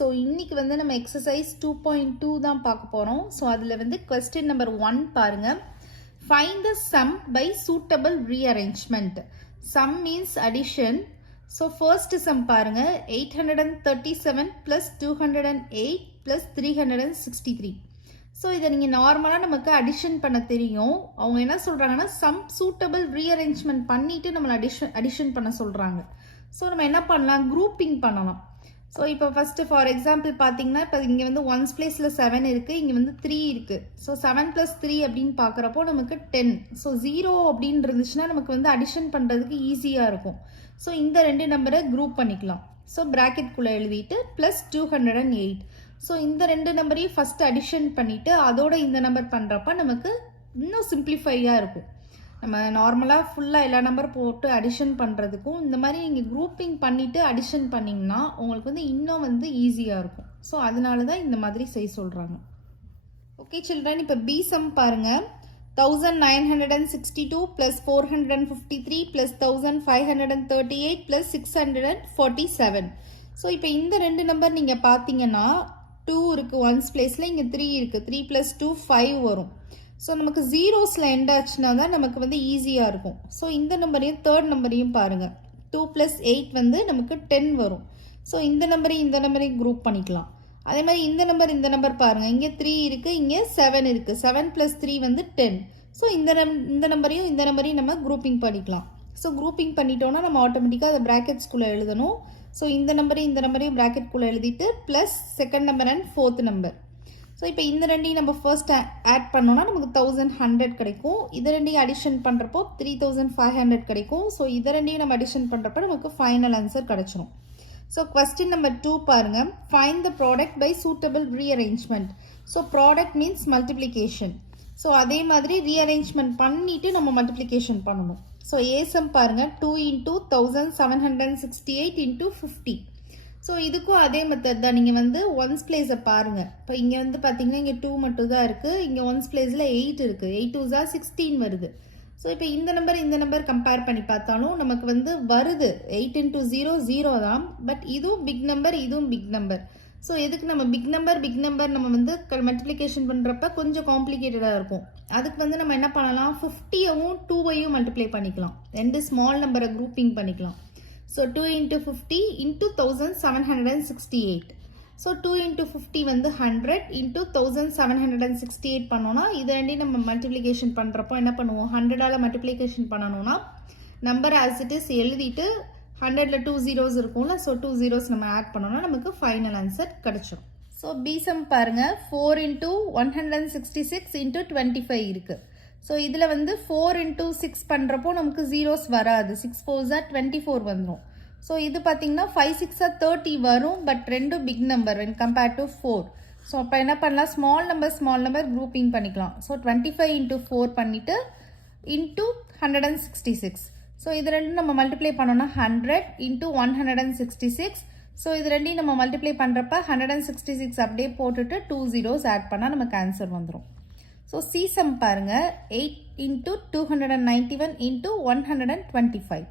So இன்னைக்கு வந்து நம்ம எக்ஸசைஸ் 2.2 தான் பார்க்க போகிறோம். ஸோ அதில் வந்து கொஸ்டின் நம்பர் 1 பாருங்கள். Find the sum by suitable rearrangement. Sum means addition. So first sum பாருங்கள், 837 + 208 + 363. ஸோ இதை நீங்கள் நார்மலாக நமக்கு அடிஷன் பண்ண தெரியும். அவங்க என்ன சொல்கிறாங்கன்னா சம் சூட்டபிள் ரீஅரேஞ்ச்மெண்ட் பண்ணிவிட்டு நம்மளை அடிஷன் பண்ண சொல்கிறாங்க. ஸோ நம்ம என்ன பண்ணலாம், குரூப்பிங் பண்ணலாம். ஸோ இப்போ ஃபஸ்ட்டு ஃபார் எக்ஸாம்பிள் பார்த்தீங்கன்னா, இப்போ இங்கே வந்து ஒன்ஸ் பிளேஸில் 7 இருக்குது, இங்கே வந்து 3 இருக்குது. ஸோ 7 + 3 அப்படின்னு பார்க்குறப்போ நமக்கு 10. ஸோ 0 அப்படின்னு இருந்துச்சுன்னா நமக்கு வந்து அடிஷன் பண்ணுறதுக்கு ஈஸியாக இருக்கும். ஸோ இந்த ரெண்டு நம்பரை குரூப் பண்ணிக்கலாம். ஸோ ப்ராக்கெட்குள்ளே எழுதிட்டு +208. ஸோ இந்த ரெண்டு நம்பரையும் ஃபஸ்ட்டு அடிஷன் பண்ணிவிட்டு அதோட இந்த நம்பர் பண்ணுறப்ப நமக்கு இன்னும் சிம்பிளிஃபையாக இருக்கும். நம்ம நார்மலாக ஃபுல்லாக எல்லா நம்பர் போட்டு அடிஷன் பண்ணுறதுக்கும் இந்த மாதிரி நீங்கள் குரூப்பிங் பண்ணிவிட்டு அடிஷன் பண்ணிங்கன்னா உங்களுக்கு வந்து இன்னும் வந்து ஈஸியாக இருக்கும். ஸோ அதனால தான் இந்த மாதிரி செய்ய சொல்கிறாங்க. ஓகே சில்ட்ரன், இப்போ பி சம் பாருங்கள். 1962 + 453 + 1538 + 647. ஸோ இப்போ இந்த ரெண்டு நம்பர் நீங்கள் பார்த்தீங்கன்னா 2 இருக்குது ஒன்ஸ் பிளேஸில், இங்கே 3 இருக்குது. 3 + 2 5 வரும். ஸோ நமக்கு ஜீரோஸில் எண்ட் ஆச்சுன்னா தான் நமக்கு வந்து ஈஸியாக இருக்கும். ஸோ இந்த நம்பரையும் தேர்ட் நம்பரையும் பாருங்கள். 2 + 8 வந்து நமக்கு 10 வரும். ஸோ இந்த நம்பரையும் குரூப் பண்ணிக்கலாம். அதே மாதிரி இந்த நம்பர் பாருங்கள், இங்கே 3 இருக்குது, இங்கே 7 இருக்குது. 7 + 3 வந்து 10. ஸோ இந்த நம்பரையும் நம்ம குரூப்பிங் பண்ணிக்கலாம். ஸோ குரூப்பிங் பண்ணிட்டோன்னா நம்ம ஆட்டோமேட்டிக்காக அதை ப்ராக்கெட்ஸ்குள்ளே எழுதணும். ஸோ இந்த நம்பரையும் ப்ராக்கெட்குள்ளே எழுதிட்டு plus second number and fourth number. So இப்போ இந்த ரெண்டையும் நம்ம ஃபர்ஸ்ட் ஆட் பண்ணோன்னா நமக்கு 1100 கிடைக்கும். இதை ரெண்டையும் அடிஷன் பண்ணுறப்போ 3500 கிடைக்கும். ஸோ இதை ரெண்டையும் நம்ம அடிஷன் பண்ணுறப்ப நமக்கு ஃபைனல் ஆன்சர் கிடச்சிரும். ஸோ கொஸ்டின் நம்பர் 2 பாருங்கள். Find the product by suitable rearrangement. So product means multiplication. So அதே மாதிரி ரீஅரேஞ்ச்மெண்ட் பண்ணிவிட்டு நம்ம மல்டிப்ளிகேஷன் பண்ணணும். ஸோ ஏசம் பாருங்கள், 2 × 1768 × 50. ஸோ இதுக்கும் அதே மெத்தட் தான். நீங்கள் வந்து ஒன்ஸ் பிளேஸை பாருங்கள். இப்போ இங்கே வந்து பார்த்தீங்கன்னா இங்கே 2 மட்டும் தான் இருக்குது, இங்கே ஒன்ஸ் பிளேஸில் 8 இருக்குது. 8 2 = 16 வருது. ஸோ இப்போ இந்த நம்பர் கம்பேர் பண்ணி பார்த்தாலும் நமக்கு வந்து வருது 8 × 0 0 தான். பட் இதுவும் பிக் நம்பர், இதுவும் பிக் நம்பர். ஸோ எதுக்கு நம்ம பிக் நம்பர் நம்ம வந்து மல்டிப்ளிகேஷன் பண்ணுறப்ப கொஞ்சம் காம்ப்ளிகேட்டடாக இருக்கும். அதுக்கு வந்து நம்ம என்ன பண்ணலாம், 50யும் 2வையும் மல்டிப்ளை பண்ணிக்கலாம். ரெண்டு ஸ்மால் நம்பரை குரூப்பிங் பண்ணிக்கலாம். ஸோ 2 × 50 × 1768. ஸோ 2 × 50 வந்து 100 × 1768 பண்ணோன்னா இது ரெண்டையும் நம்ம மல்டிப்ளிகேஷன் பண்ணுறப்போ என்ன பண்ணுவோம், 100ஆல் மல்டிப்ளிகேஷன் பண்ணணும்னா நம்பர் ஆஸ் இட் இஸ் எழுதிட்டு 100ல் 2 zeros இருக்கும்ல, ஸோ 2 zeros நம்ம ஆட் பண்ணோம்னா நமக்கு ஃபைனல் ஆன்சர் கிடச்சிடும். ஸோ பி சம் பாருங்கள், 4 × 166 × 25 இருக்குது. ஸோ இதில் வந்து 4 × 6 பண்ணுறப்போ நமக்கு ஜீரோஸ் வராது. 6 4s are 24 வந்துடும். ஸோ இது பார்த்தீங்கன்னா 5 6 are 30 வரும். பட் ரெண்டும் big number when compared to 4. So அப்போ என்ன பண்ணலாம், ஸ்மால் நம்பர் குரூப்பிங் பண்ணிக்கலாம். ஸோ 25 × 4 பண்ணிவிட்டு × 166. ஸோ இது ரெண்டும் நம்ம மல்டிப்ளை பண்ணோன்னா 100 × 166. ஸோ இது ரெண்டையும் நம்ம மல்டிப்ளை பண்ணுறப்ப 166 அப்படியே போட்டுட்டு 2 zeros ஆட் பண்ணால் நமக்கு ஆன்சர் வந்துடும். ஸோ சி சம் பாருங்கள், 8 × 291 × 125.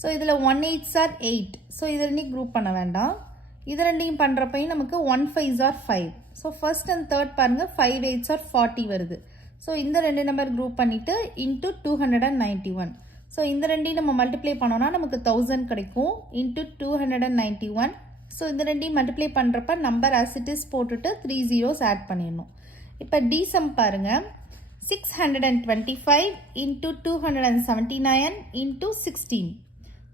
ஸோ இதில் 1 8s are 8. ஸோ இது ரெண்டையும் குரூப் பண்ண வேண்டாம். இது ரெண்டையும் பண்ணுறப்பையும் நமக்கு 1 5s are 5. So first and third பாருங்கள், 5 8s are 40 வருது. ஸோ இந்த ரெண்டு நம்பர் குரூப் பண்ணிவிட்டு × 291. ஸோ இந்த ரெண்டையும் நம்ம மல்டிப்ளை பண்ணோன்னா நமக்கு 1000 கிடைக்கும். × 291. ஸோ இந்த ரெண்டையும் மல்டிப்ளை பண்ணுறப்ப நம்பர் ஆஸ் இட் இஸ் போட்டுட்டு 3 zeros ஆட் பண்ணிடணும். இப்போ டி சம் பாருங்கள், 625 × 279 × 16.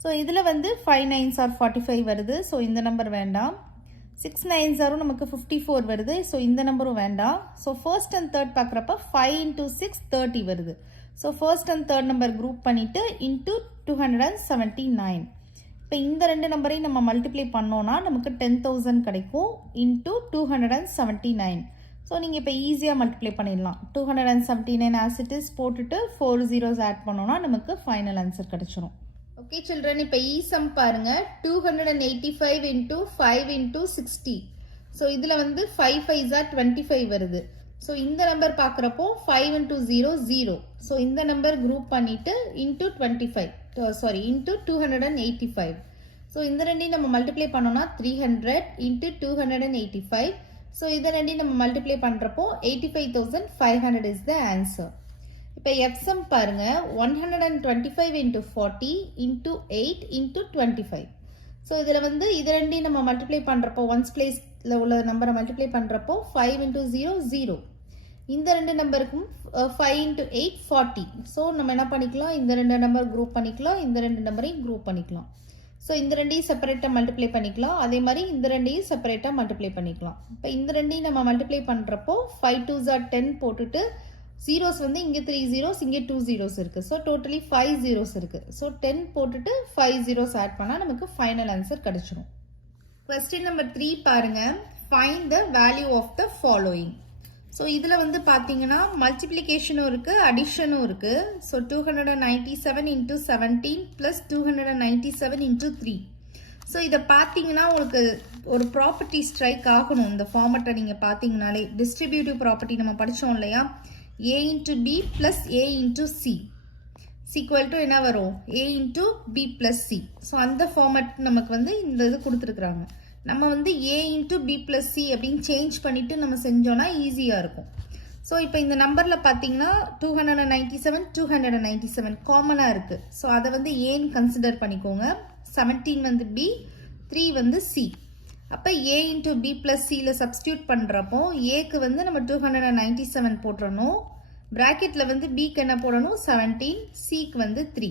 ஸோ இதில் வந்து 5 9s are 45 வருது. ஸோ இந்த நம்பர் வேண்டாம். 6 9s are நமக்கு 54 வருது. ஸோ இந்த நம்பரும் வேண்டாம். ஸோ ஃபர்ஸ்ட் அண்ட் தேர்ட் பார்க்குறப்ப 5 × 6 30 வருது. So first and third number group பண்ணிவிட்டு × 279. இப்போ இந்த ரெண்டு நம்பரையும் நம்ம மல்டிப்ளை பண்ணோன்னா நமக்கு 10,000 கிடைக்கும். × 279. ஸோ நீங்கள் இப்போ ஈஸியாக மல்டிப்ளை பண்ணிடலாம். 279 ஆஸ் இட் இஸ் போட்டுட்டு 4 zeros ஆட் பண்ணோன்னா நமக்கு ஃபைனல் ஆன்சர் கிடச்சிரும். ஓகே சில்ட்ரன், இப்போ இ சம் பாருங்கள், 285 × 5 × 60. ஸோ இதில் வந்து 5 5s are 25 வருது. ஸோ இந்த நம்பர் பார்க்குறப்போ 5 × 0 0. ஸோ இந்த நம்பர் குரூப் பண்ணிவிட்டு × 285. ஸோ இந்த ரெண்டையும் நம்ம மல்டிப்ளை பண்ணோம்னா 300 இன்ட்டு 285. ஸோ இதை ரெண்டையும் நம்ம மல்டிப்ளை பண்ணுறப்போ 85,500 இஸ் த ஆன்சர். இப்போ எஃப்சம் பாருங்க 125 இன்ட்டு 40 இன்ட்டு 8 இன்ட்டு 25. ஸோ இதில் வந்து இது ரெண்டையும் நம்ம மல்டிப்ளை பண்ணுறப்போ ஒன்ஸ் பிளேஸில் உள்ள நம்பரை மல்டிப்ளை பண்ணுறப்போ 5 இன்ட்டு 0 0. இந்த ரெண்டு நம்பருக்கும் 5 இன்ட்டு 8 40. ஸோ நம்ம என்ன பண்ணிக்கலாம், இந்த ரெண்டு நம்பர் குரூப் பண்ணிக்கலாம், இந்த ரெண்டு நம்பரையும் குரூப் பண்ணிக்கலாம். ஸோ இந்த ரெண்டையும் செப்பரேட்டாக மல்டிப்ளை பண்ணிக்கலாம், அதே மாதிரி இந்த ரெண்டையும் செப்பரேட்டாக மல்டிப்ளை பண்ணிக்கலாம். இப்போ இந்த ரெண்டையும் நம்ம மல்டிப்ளை பண்ணுறப்போ 5 2s are 10 போட்டுட்டு ஜீரோஸ் வந்து இங்கே 3 zeros இங்கே 2 zeros இருக்குது. ஸோ டோட்டலி 5 zeros இருக்குது. ஸோ 10 போட்டுட்டு 5 zeros ஆட் பண்ணால் நமக்கு ஃபைனல் ஆன்சர் கிடச்சிடும். கொஸ்டின் நம்பர் 3 பாருங்க, find the value of the following. So இதில் வந்து பார்த்தீங்கன்னா மல்டிப்ளிகேஷனும் இருக்குது, அடிஷனும் இருக்குது. So 297 into 17 plus 297 into 3. So இதை பார்த்தீங்கன்னா உங்களுக்கு ஒரு ப்ராப்பர்ட்டி ஸ்ட்ரைக் ஆகணும். இந்த ஃபார்மெட்டை நீங்கள் பார்த்தீங்கனாலே டிஸ்ட்ரிபியூட்டிவ் ப்ராப்பர்ட்டி நம்ம படித்தோம் இல்லையா, a into b plus a into c equal to என்ன வரும், a into b plus c. So அந்த ஃபார்மட் நமக்கு வந்து இந்த இது கொடுத்துருக்குறாங்க. நம்ம வந்து a into b plus c அப்படின்னு சேஞ்ச் பண்ணிவிட்டு நம்ம செஞ்சோன்னா ஈஸியாக இருக்கும். ஸோ இப்போ இந்த நம்பரில் பார்த்தீங்கன்னா 297 297 காமனாக இருக்குது. ஸோ அதை வந்து ஏன்னு கன்சிடர் பண்ணிக்கோங்க. 17 வந்து b, 3 வந்து c. அப்போ a into b plus cல சப்ஸ்டியூட் பண்ணுறப்போ ஏக்கு வந்து நம்ம 297 போட்டுறணும், ப்ராக்கெட்டில் வந்து bக்கு என்ன போடணும் 17, cக்கு வந்து 3.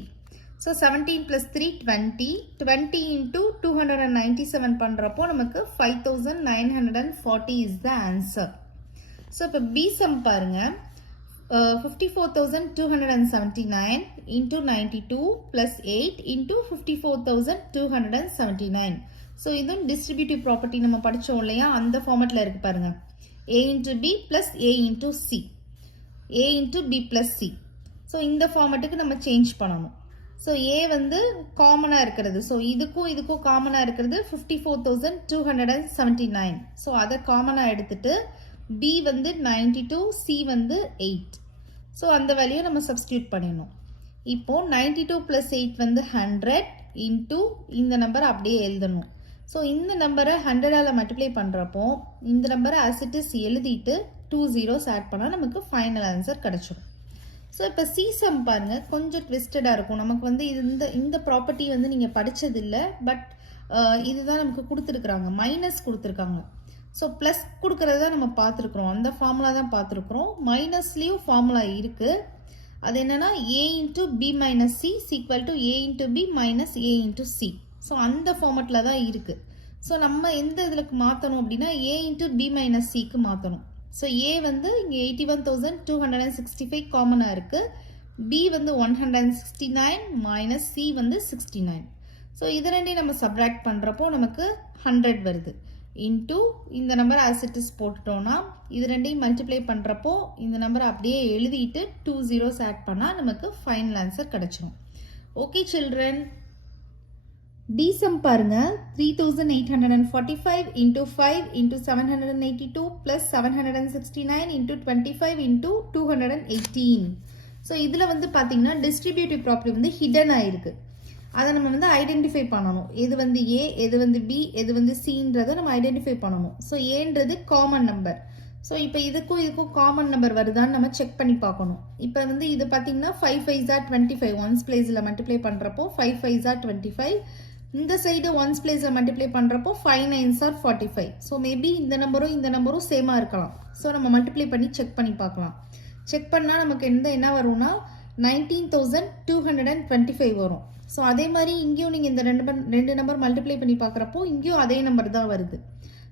ஸோ 17 + 3 20, 20 into 297 பண்ணுறப்போ நமக்கு 5940 இஸ் த ஆன்சர். ஸோ இப்போ b சம் பாருங்க, 54,279 into 92 plus 8 into 54,279. ஸோ இதுவும் டிஸ்ட்ரிபியூட்டிவ் ப்ராப்பர்ட்டி நம்ம படித்தோம் இல்லையா, அந்த ஃபார்மெட்டில் இருக்குது பாருங்கள். a into b plus a into c, a into b plus c. So இந்த ஃபார்மெட்டுக்கு நம்ம சேஞ்ச் பண்ணணும். ஸோ a வந்து காமனாக இருக்கிறது, ஸோ இதுக்கும் இதுக்கும் காமனாக இருக்கிறது 54,279. ஸோ அதை காமனாக எடுத்துட்டு b வந்து 92, c வந்து 8. ஸோ அந்த வேல்யூ நம்ம சப்ஸ்டியூட் பண்ணிடணும். இப்போது 92 + 8 வந்து 100 இன்ட்டு இந்த நம்பரை அப்படியே எழுதணும். ஸோ இந்த நம்பரை 100ஆல் மல்டிப்ளை பண்ணுறப்போ இந்த நம்பரை as it is எழுதிட்டு 2 zeros ஆட் பண்ணால் நமக்கு ஃபைனல் ஆன்சர் கிடச்சிடும். ஸோ இப்போ சி சம் பாருங்கள், கொஞ்சம் ட்விஸ்டடாக இருக்கும். நமக்கு வந்து இந்த ப்ராப்பர்ட்டி வந்து நீங்கள் படித்ததில்லை, பட் இதுதான் நமக்கு கொடுத்துருக்குறாங்க, மைனஸ் கொடுத்துருக்காங்க. ஸோ ப்ளஸ் கொடுக்குறத நம்ம பார்த்துருக்குறோம், அந்த ஃபார்முலா தான் பார்த்துருக்குறோம். மைனஸ்லேயும் ஃபார்முலா இருக்குது. அது என்னென்னா a into b minus c equal to a into b minus a into c. So அந்த ஃபார்மெட்டில் தான் இருக்குது. ஸோ நம்ம எந்த இதில் மாற்றணும் அப்படின்னா a into b minus cக்கு மாற்றணும். ஸோ a வந்து இங்கே 81,265 காமனாக இருக்குது, b வந்து 169 மைனஸ் c வந்து 69. ஸோ இது ரெண்டையும் நம்ம சப்ராக்ட் பண்ணுறப்போ நமக்கு 100 வருது. இன்ட்டு இந்த நம்பர் as it is போட்டுட்டோன்னா இது ரெண்டையும் மல்டிப்ளை பண்ணுறப்போ இந்த நம்பரை அப்படியே எழுதிட்டு 2 zeros ஆட் பண்ணால் நமக்கு ஃபைனல் ஆன்சர் கிடச்சிடும். ஓகே சில்ட்ரன், டி சம் பாருங்க, 3,845 into 5 into 782 plus 769 into 25 into 218. So இதில் வந்து பார்த்தீங்கன்னா டிஸ்ட்ரிபியூட்டிவ் ப்ராப்பர்ட்டி வந்து ஹிடன் ஆயிருக்கு. அதை நம்ம வந்து ஐடென்டிஃபை பண்ணணும். எது வந்து ஏ, எது வந்து பி, எது வந்து சின்றதை நம்ம ஐடென்டிஃபை பண்ணணும். ஸோ ஏன்றது காமன் நம்பர். ஸோ இப்போ இதுக்கும் இதுக்கும் காமன் நம்பர் வருதான்னு நம்ம செக் பண்ணி பார்க்கணும். இப்போ வந்து இது பார்த்தீங்கன்னா 5 5s are 25 ஒன்ஸ் பிளேஸில் மல்டிப்ளை பண்ணுறப்போ 5 5s are 25. இந்த சைடு ஒன்ஸ் பிளேஸில் மல்டிப்ளை பண்ணுறப்போ 5 9s are 45. ஸோ மேபி இந்த நம்பரும் சேமாக இருக்கலாம். ஸோ நம்ம மல்டிப்ளை பண்ணி செக் பண்ணி பார்க்கலாம். செக் பண்ணால் நமக்கு என்ன வரும்னா 19,225 வரும். ஸோ அதே மாதிரி இங்கேயும் நீங்கள் இந்த ரெண்டு நம்பர் மல்டிப்ளை பண்ணி பார்க்குறப்போ இங்கேயும் அதே நம்பர் தான் வருது.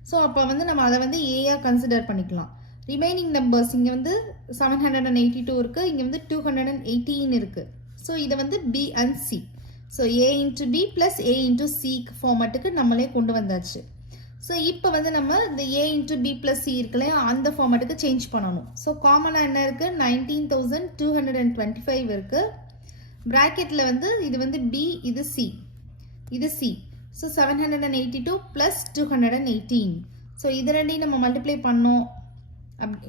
ஸோ அப்போ வந்து நம்ம அதை வந்து ஏயாக கன்சிடர் பண்ணிக்கலாம். ரிமைனிங் நம்பர்ஸ் இங்கே வந்து 782 இருக்குது, இங்கே வந்து 218 இருக்குது. ஸோ இதை வந்து B and C. So A into B plus A into C ஃபார்மேட்டுக்கு நம்மளே கொண்டு வந்தாச்சு. ஸோ இப்போ வந்து நம்ம இந்த A into B plus C இருக்குல்லையா, அந்த ஃபார்மேட்டுக்கு சேஞ்ச் பண்ணணும். ஸோ காமனாக என்ன இருக்குது, 19,225 இருக்குது. ப்ராக்கெட்டில் வந்து இது வந்து பி, இது சி, இது சி. So 782 plus 218. ஸோ இது ரெண்டையும் நம்ம மல்டிப்ளை பண்ணோம்,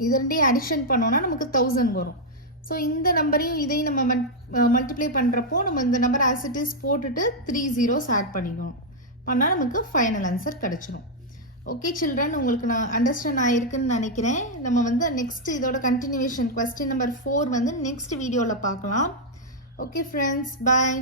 இது ரெண்டையும் அடிஷன் பண்ணோன்னா நமக்கு 1000 வரும். ஸோ இந்த நம்பரையும் இதையும் நம்ம மல்டிப்ளை பண்ணுறப்போ நம்ம இந்த நம்பர் as it is போட்டுட்டு 3 zeros ஆட் பண்ணிக்கணும். பண்ணால் நமக்கு ஃபைனல் ஆன்சர் கிடச்சிரும். ஓகே சில்ட்ரன், உங்களுக்கு நான் அண்டர்ஸ்டாண்ட் ஆகிருக்குன்னு நினைக்கிறேன். நம்ம வந்து நெக்ஸ்ட் இதோட கண்டினியூவேஷன் கொஸ்டின் நம்பர் 4 வந்து நெக்ஸ்ட் வீடியோவில் பார்க்கலாம். ஓகே ஃப்ரெண்ட்ஸ், பாய்.